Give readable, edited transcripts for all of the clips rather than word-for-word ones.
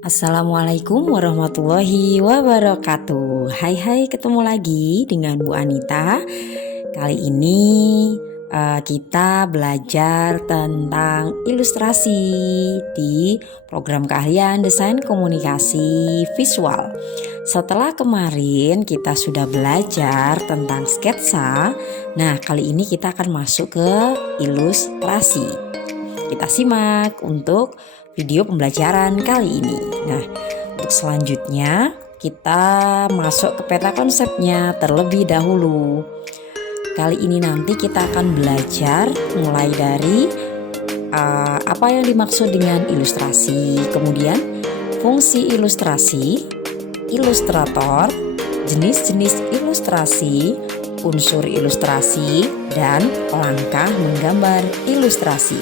Assalamualaikum warahmatullahi wabarakatuh. Hai, ketemu lagi dengan Bu Anita. Kali ini kita belajar tentang ilustrasi di program keahlian desain komunikasi visual. Setelah kemarin kita sudah belajar tentang sketsa, nah kali ini kita akan masuk ke ilustrasi. Kita simak untuk video pembelajaran kali ini. Nah, untuk selanjutnya kita masuk ke peta konsepnya terlebih dahulu. Kali ini nanti kita akan belajar mulai dari apa yang dimaksud dengan ilustrasi, kemudian fungsi ilustrasi, ilustrator, jenis-jenis ilustrasi, unsur ilustrasi, dan langkah menggambar ilustrasi.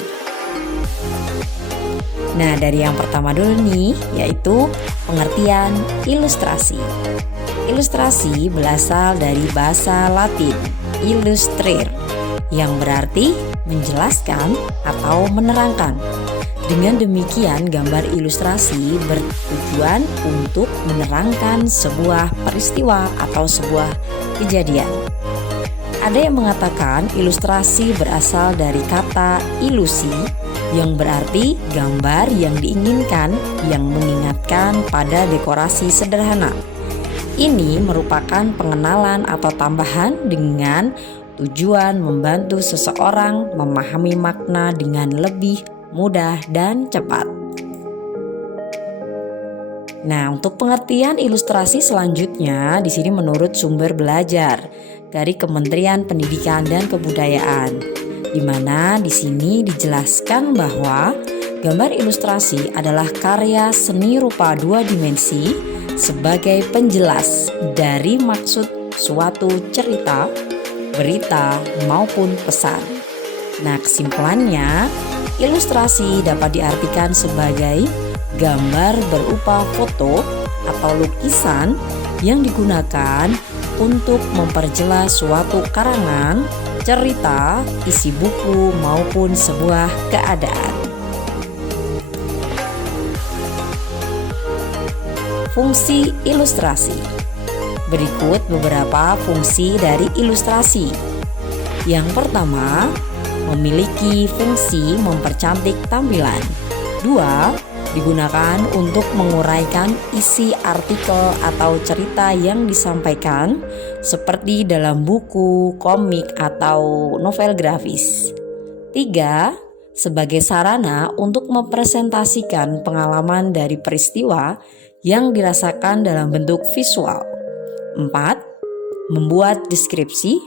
Nah, dari yang pertama dulu nih, yaitu pengertian ilustrasi. Ilustrasi berasal dari bahasa Latin illustrare, yang berarti menjelaskan atau menerangkan. Dengan demikian, gambar ilustrasi bertujuan untuk menerangkan sebuah peristiwa atau sebuah kejadian. Ada yang mengatakan ilustrasi berasal dari kata ilusi, yang berarti gambar yang diinginkan yang mengingatkan pada dekorasi sederhana. Ini merupakan pengenalan atau tambahan dengan tujuan membantu seseorang memahami makna dengan lebih mudah dan cepat. Nah, untuk pengertian ilustrasi selanjutnya di sini menurut sumber belajar dari Kementerian Pendidikan dan Kebudayaan, di mana di sini dijelaskan bahwa gambar ilustrasi adalah karya seni rupa dua dimensi sebagai penjelas dari maksud suatu cerita, berita, maupun pesan. Nah, kesimpulannya, ilustrasi dapat diartikan sebagai gambar berupa foto atau lukisan yang digunakan untuk memperjelas suatu karangan, cerita, isi buku, maupun sebuah keadaan. Fungsi ilustrasi. Berikut beberapa fungsi dari ilustrasi. Yang pertama, memiliki fungsi mempercantik tampilan. 2. Digunakan untuk menguraikan isi artikel atau cerita yang disampaikan seperti dalam buku, komik, atau novel grafis. 3. Sebagai sarana untuk mempresentasikan pengalaman dari peristiwa yang dirasakan dalam bentuk visual. 4. Membuat deskripsi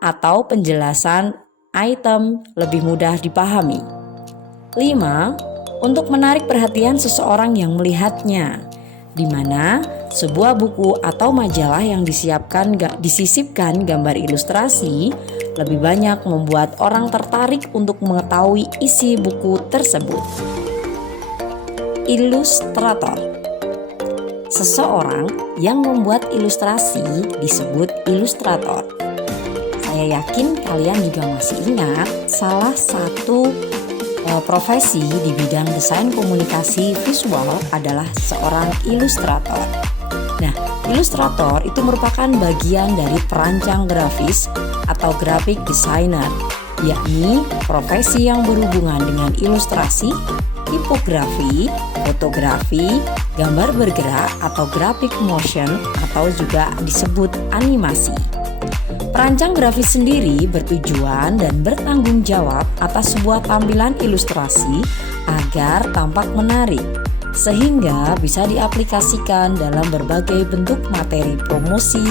atau penjelasan item lebih mudah dipahami. 5. Untuk menarik perhatian seseorang yang melihatnya, di mana sebuah buku atau majalah yang disisipkan gambar ilustrasi lebih banyak membuat orang tertarik untuk mengetahui isi buku tersebut. Ilustrator. Seseorang yang membuat ilustrasi disebut ilustrator. Saya yakin kalian juga masih ingat salah satu profesi di bidang desain komunikasi visual adalah seorang ilustrator. Nah, ilustrator itu merupakan bagian dari perancang grafis atau graphic designer, yakni profesi yang berhubungan dengan ilustrasi, tipografi, fotografi, gambar bergerak atau graphic motion atau juga disebut animasi. Perancang grafis sendiri bertujuan dan bertanggung jawab atas sebuah tampilan ilustrasi agar tampak menarik, sehingga bisa diaplikasikan dalam berbagai bentuk materi promosi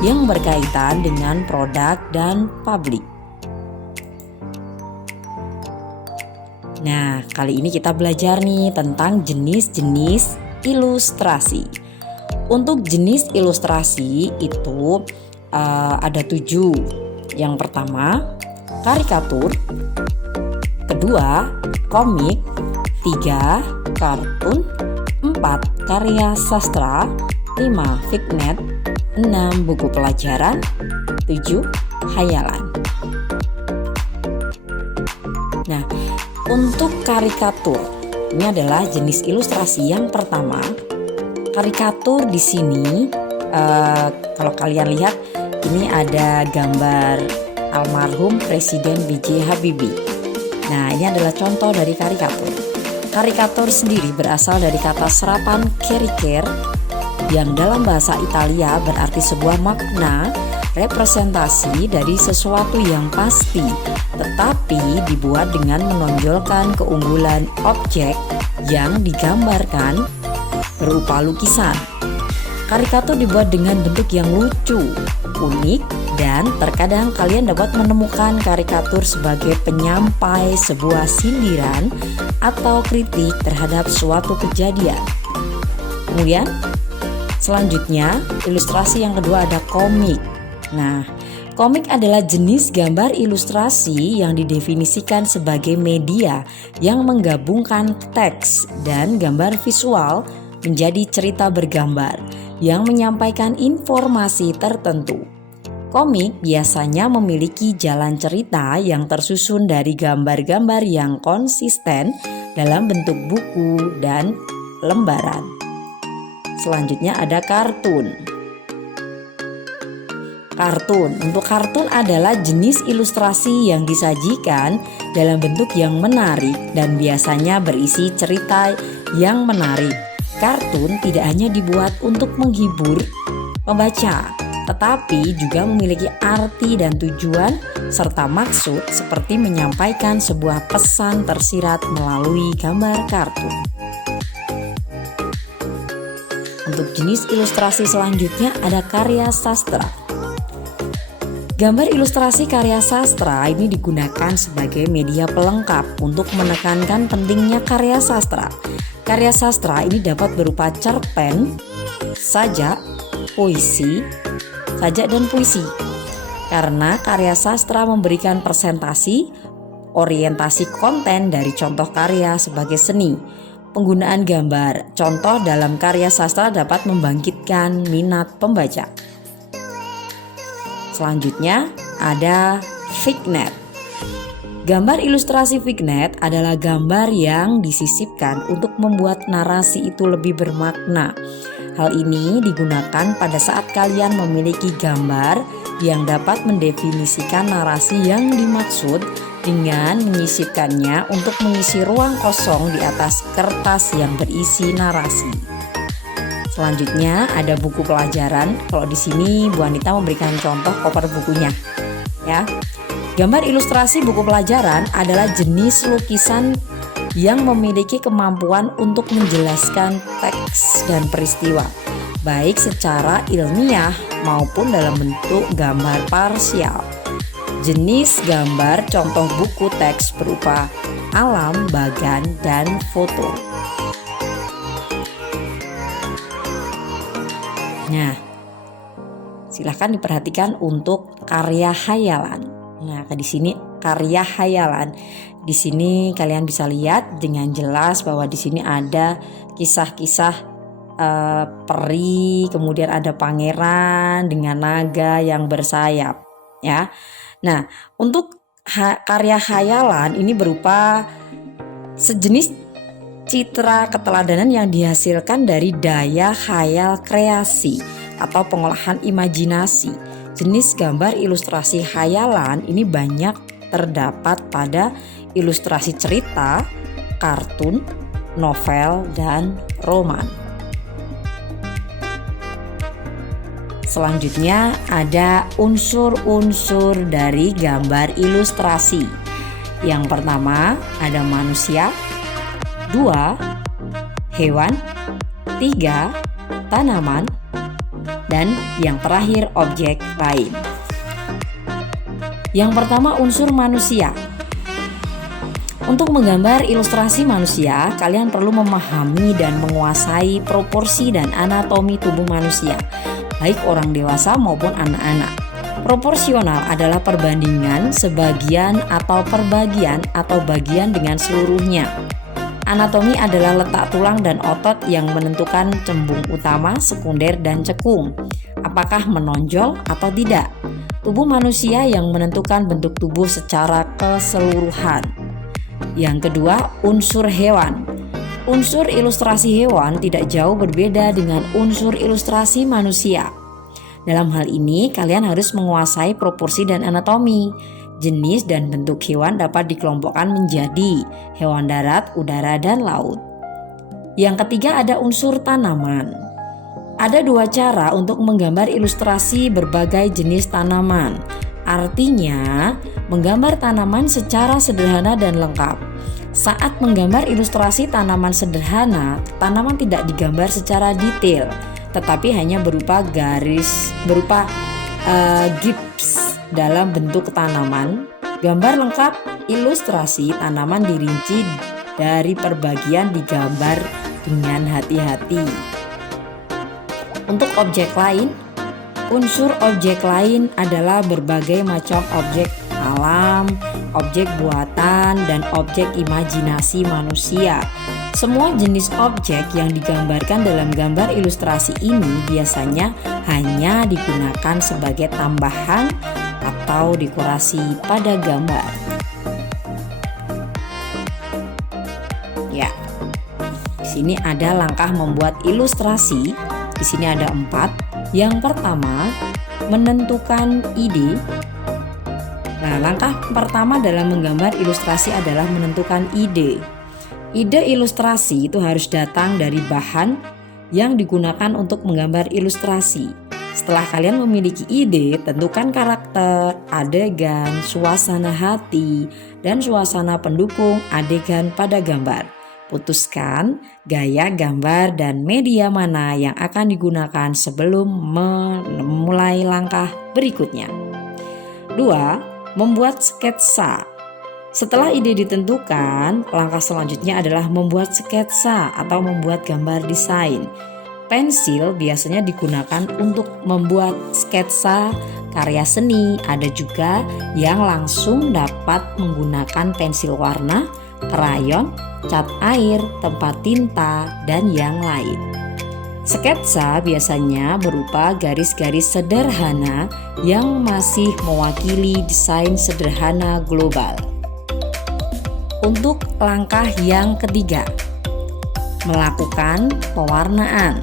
yang berkaitan dengan produk dan publik. Nah, kali ini kita belajar nih tentang jenis-jenis ilustrasi. Untuk jenis ilustrasi itu ada 7. Yang pertama, karikatur. Kedua, komik. 3, kartun. 4, karya sastra. 5, fignet. 6, buku pelajaran. 7, khayalan. Nah, untuk karikatur, Ini adalah jenis ilustrasi yang pertama. Karikatur di sini, kalau kalian lihat, ini ada gambar almarhum Presiden B.J. Habibie. Nah, ini adalah contoh dari karikatur. Karikatur sendiri berasal dari kata serapan caricere yang dalam bahasa Italia berarti sebuah makna representasi dari sesuatu yang pasti, tetapi dibuat dengan menonjolkan keunggulan objek yang digambarkan berupa lukisan. Karikatur dibuat dengan bentuk yang lucu, unik, dan terkadang kalian dapat menemukan karikatur sebagai penyampai sebuah sindiran atau kritik terhadap suatu kejadian. Kemudian, selanjutnya, ilustrasi yang kedua ada komik. Nah, komik adalah jenis gambar ilustrasi yang didefinisikan sebagai media yang menggabungkan teks dan gambar visual menjadi cerita bergambar yang menyampaikan informasi tertentu. Komik biasanya memiliki jalan cerita yang tersusun dari gambar-gambar yang konsisten dalam bentuk buku dan lembaran. Selanjutnya ada kartun. Untuk kartun adalah jenis ilustrasi yang disajikan dalam bentuk yang menarik dan biasanya berisi cerita yang menarik. Kartun tidak hanya dibuat untuk menghibur pembaca, tetapi juga memiliki arti dan tujuan serta maksud seperti menyampaikan sebuah pesan tersirat melalui gambar kartun. Untuk jenis ilustrasi selanjutnya ada karya sastra. Gambar ilustrasi karya sastra ini digunakan sebagai media pelengkap untuk menekankan pentingnya karya sastra. Karya sastra ini dapat berupa cerpen, sajak, dan puisi. Karena karya sastra memberikan presentasi, orientasi konten dari contoh karya sebagai seni. Penggunaan gambar, contoh dalam karya sastra dapat membangkitkan minat pembaca. Selanjutnya ada vignette. Gambar ilustrasi vignette adalah gambar yang disisipkan untuk membuat narasi itu lebih bermakna. Hal ini digunakan pada saat kalian memiliki gambar yang dapat mendefinisikan narasi yang dimaksud dengan menyisipkannya untuk mengisi ruang kosong di atas kertas yang berisi narasi. Selanjutnya ada buku pelajaran. Kalau di sini Bu Anita memberikan contoh cover bukunya, ya. Gambar ilustrasi buku pelajaran adalah jenis lukisan yang memiliki kemampuan untuk menjelaskan teks dan peristiwa, baik secara ilmiah maupun dalam bentuk gambar parsial. Jenis gambar contoh buku teks berupa alam, bagan, dan foto. Nah, silahkan diperhatikan untuk karya hayalan. Nah, di sini karya hayalan. Di sini kalian bisa lihat dengan jelas bahwa di sini ada kisah-kisah peri, kemudian ada pangeran dengan naga yang bersayap, ya. Nah, untuk karya hayalan ini berupa sejenis citra keteladanan yang dihasilkan dari daya khayal kreasi atau pengolahan imajinasi. Jenis gambar ilustrasi hayalan ini banyak terdapat pada ilustrasi cerita, kartun, novel, dan roman. Selanjutnya ada unsur-unsur dari gambar ilustrasi. Yang pertama ada manusia, 2 hewan, 3 tanaman, dan yang terakhir objek lain. Yang pertama unsur manusia. Untuk menggambar ilustrasi manusia, kalian perlu memahami dan menguasai proporsi dan anatomi tubuh manusia, baik orang dewasa maupun anak-anak. Proporsional adalah perbandingan sebagian atau perbagian atau bagian dengan seluruhnya. Anatomi adalah letak tulang dan otot yang menentukan cembung utama, sekunder, dan cekung. Apakah menonjol atau tidak? Tubuh manusia yang menentukan bentuk tubuh secara keseluruhan. Yang kedua, unsur hewan. Unsur ilustrasi hewan tidak jauh berbeda dengan unsur ilustrasi manusia. Dalam hal ini, kalian harus menguasai proporsi dan anatomi. Jenis dan bentuk hewan dapat dikelompokkan menjadi hewan darat, udara, dan laut. Yang ketiga ada unsur tanaman. Ada dua cara untuk menggambar ilustrasi berbagai jenis tanaman. Artinya, menggambar tanaman secara sederhana dan lengkap. Saat menggambar ilustrasi tanaman sederhana, tanaman tidak digambar secara detail, tetapi hanya berupa gips dalam bentuk tanaman. Gambar lengkap ilustrasi tanaman dirinci dari perbagian digambar dengan hati-hati. Untuk objek lain, unsur objek lain adalah berbagai macam objek alam, objek buatan, dan objek imajinasi manusia. Semua jenis objek yang digambarkan dalam gambar ilustrasi ini biasanya hanya digunakan sebagai tambahan atau dekorasi pada gambar. Ya, di sini ada langkah membuat ilustrasi. Di sini ada 4. Yang pertama, menentukan ide. Nah, langkah pertama dalam menggambar ilustrasi adalah menentukan ide. Ide ilustrasi itu harus datang dari bahan yang digunakan untuk menggambar ilustrasi. Setelah kalian memiliki ide, tentukan karakter, adegan, suasana hati, dan suasana pendukung adegan pada gambar. Putuskan gaya gambar dan media mana yang akan digunakan sebelum memulai langkah berikutnya. 2. Membuat sketsa. Setelah ide ditentukan, langkah selanjutnya adalah membuat sketsa atau membuat gambar desain. Pensil biasanya digunakan untuk membuat sketsa karya seni. Ada juga yang langsung dapat menggunakan pensil warna, krayon, cat air, tempat tinta, dan yang lain. Sketsa biasanya berupa garis-garis sederhana yang masih mewakili desain sederhana global. Untuk langkah yang ketiga, melakukan pewarnaan.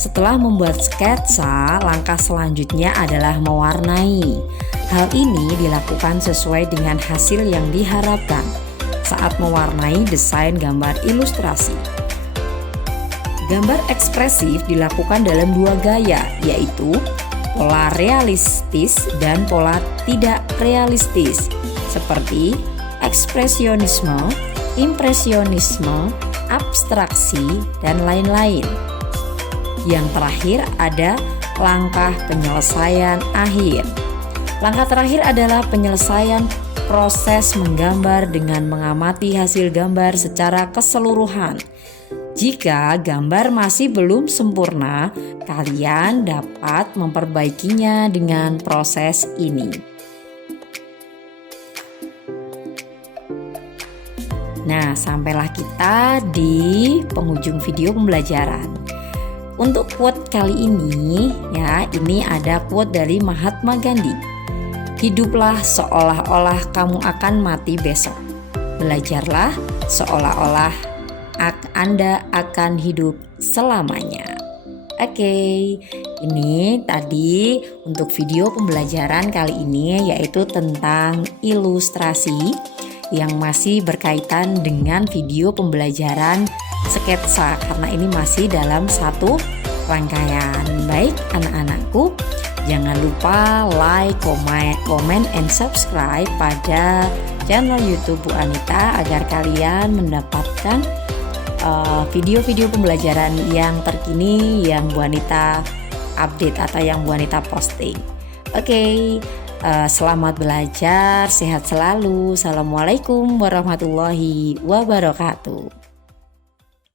Setelah membuat sketsa, langkah selanjutnya adalah mewarnai. Hal ini dilakukan sesuai dengan hasil yang diharapkan saat mewarnai desain gambar ilustrasi. Gambar ekspresif dilakukan dalam 2 gaya, yaitu pola realistis dan pola tidak realistis, seperti ekspresionisme, impresionisme, abstraksi, dan lain-lain. Yang terakhir ada langkah penyelesaian akhir. Langkah terakhir adalah penyelesaian proses menggambar dengan mengamati hasil gambar secara keseluruhan. Jika gambar masih belum sempurna, kalian dapat memperbaikinya dengan proses ini. Nah, sampailah kita di penghujung video pembelajaran. Untuk quote kali ini, ini ada quote dari Mahatma Gandhi. Hiduplah seolah-olah kamu akan mati besok. Belajarlah seolah-olah Anda akan hidup selamanya. Oke, ini tadi untuk video pembelajaran kali ini, yaitu tentang ilustrasi yang masih berkaitan dengan video pembelajaran sketsa, karena ini masih dalam satu rangkaian. Baik anak-anakku, jangan lupa like, comment, and subscribe pada channel YouTube Bu Anita agar kalian mendapatkan video-video pembelajaran yang terkini yang Bu Anita update atau yang Bu Anita posting. Oke, selamat belajar, sehat selalu. Assalamualaikum warahmatullahi wabarakatuh.